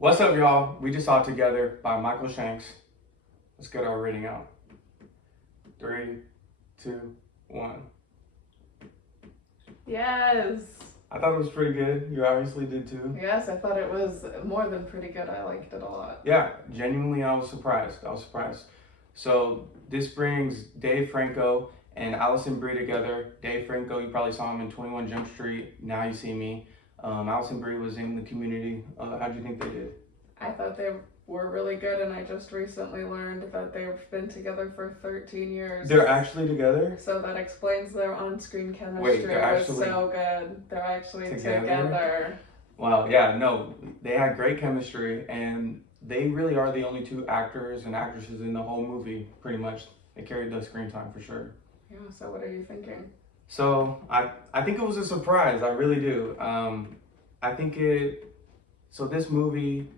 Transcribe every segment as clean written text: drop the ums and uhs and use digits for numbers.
What's up, y'all? We just saw Together by Michael Shanks. Let's get our rating out. 3, 2, 1. Yes. I thought it was pretty good. You obviously did too. Yes, I thought it was more than pretty good. I liked it a lot. Yeah, genuinely, I was surprised. So this brings Dave Franco and Alison Brie together. Dave Franco, you probably saw him in 21 Jump Street. Now You See Me. Alison Brie was in The Community. How'd you think they did? I thought they were really good, and I just recently learned that they've been together for 13 years. They're actually together? So that explains their on-screen chemistry. Wait, they're It was actually so good. They're actually together? together. Wow, yeah, no, they had great chemistry, and they really are the only two actors and actresses in the whole movie, pretty much. They carried the screen time for sure. Yeah, so what are you thinking? So, I think it was a surprise, I really do. So this movie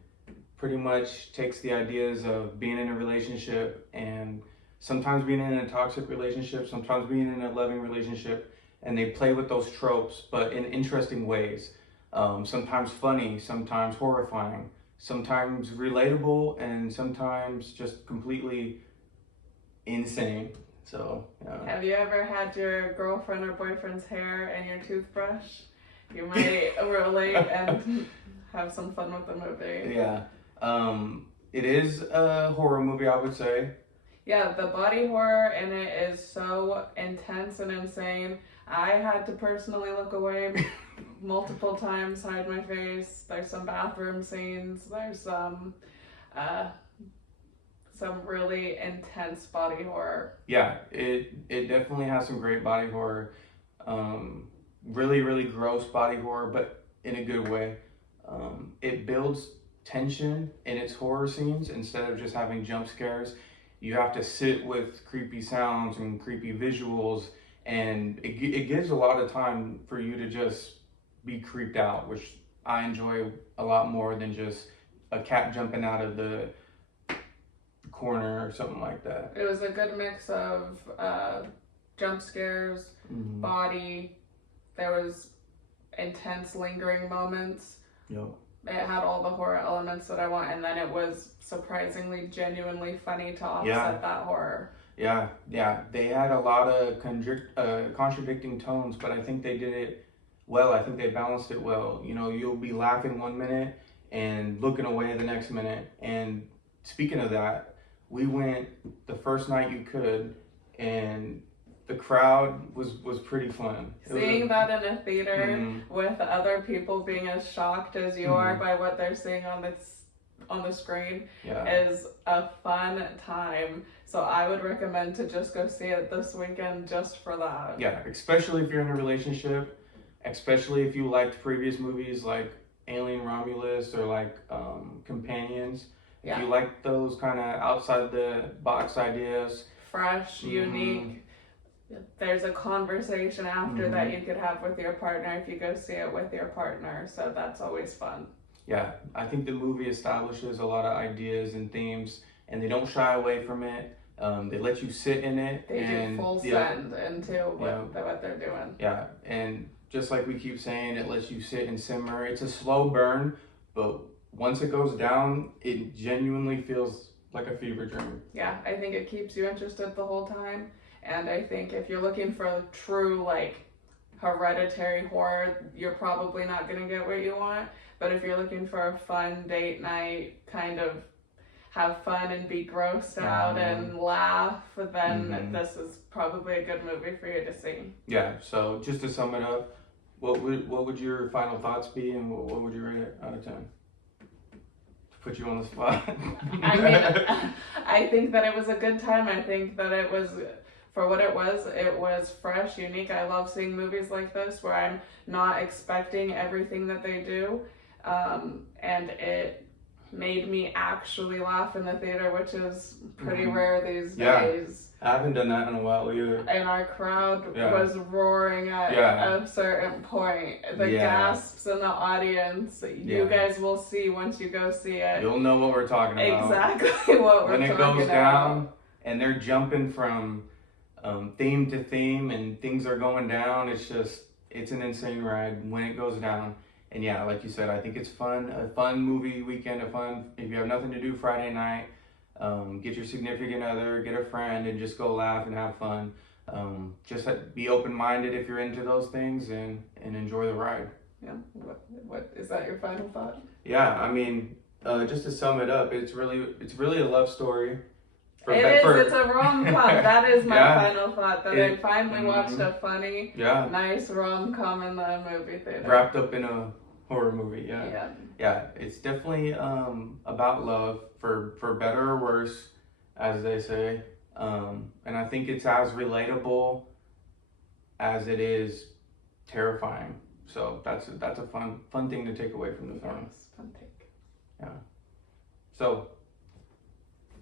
pretty much takes the ideas of being in a relationship and sometimes being in a toxic relationship, sometimes being in a loving relationship, and they play with those tropes, but in interesting ways. Sometimes funny, sometimes horrifying, sometimes relatable, and sometimes just completely insane. So, Have you ever had your girlfriend or boyfriend's hair in your toothbrush? You might relate and have some fun with the movie. yeah. It is a horror movie, I would say. Yeah, the body horror in it is so intense and insane. I had to personally look away multiple times, hide my face. There's some bathroom scenes. There's some really intense body horror. Yeah, it definitely has some great body horror. Really, really gross body horror, but in a good way. It builds tension in its horror scenes instead of just having jump scares. You have to sit with creepy sounds and creepy visuals, and it gives a lot of time for you to just be creeped out, which I enjoy a lot more than just a cat jumping out of the corner or something like that. It was a good mix of jump scares, body. There was intense lingering moments. Yep. It had all the horror elements that I want, and then it was surprisingly, genuinely funny to offset that horror. Yeah. They had a lot of contradicting tones, but I think they did it well. I think they balanced it well. You know, you'll be laughing one minute and looking away the next minute. And speaking of that, we went the first night you could, and the crowd was pretty fun. Seeing that in a theater with other people being as shocked as you are by what they're seeing on the screen is a fun time. So I would recommend to just go see it this weekend just for that. Yeah, especially if you're in a relationship, especially if you liked previous movies like Alien Romulus or like Companions. If you like those kind of outside the box ideas. Fresh, unique. There's a conversation after that you could have with your partner if you go see it with your partner, so that's always fun. Yeah, I think the movie establishes a lot of ideas and themes, and they don't shy away from it. They let you sit in it. They do full send into what they're doing. Yeah, and just like we keep saying, it lets you sit and simmer. It's a slow burn, but once it goes down, it genuinely feels like a fever dream. Yeah, I think it keeps you interested the whole time. And I think if you're looking for a true, hereditary horror, you're probably not going to get what you want. But if you're looking for a fun date night, kind of have fun and be grossed out and laugh, then this is probably a good movie for you to see. Yeah, so just to sum it up, what would your final thoughts be, and what would you rate it out of 10? To put you on the spot. I mean, I think that it was a good time. I think that it was... For what it was fresh, unique. I love seeing movies like this where I'm not expecting everything that they do. And it made me actually laugh in the theater, which is pretty rare these days. I haven't done that in a while either. And our crowd was roaring at a certain point. The gasps in the audience, you guys will see once you go see it. You'll know what we're talking about. Exactly what we're talking about. When it goes down and they're jumping from theme to theme and things are going down, it's an insane ride when it goes down. And yeah, like you said, I think it's fun, a fun movie weekend, if you have nothing to do Friday night, get your significant other, get a friend, and just go laugh and have fun. Just be open-minded if you're into those things, and enjoy the ride. Yeah. What is that your final thought? Yeah, I mean, just to sum it up, it's really a love story. It's a rom-com. That is my Yeah. final thought. That I finally watched a funny, Yeah, nice rom-com in the movie theater. wrapped up in a horror movie. Yeah. Yeah, it's definitely about love, for better or worse, as they say. And I think it's as relatable as it is terrifying. So that's a fun thing to take away from the film. Yes, fun take. So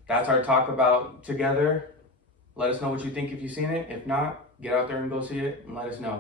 that's our talk about Together. Let us know what you think if you've seen it. If not, get out there and go see it and let us know.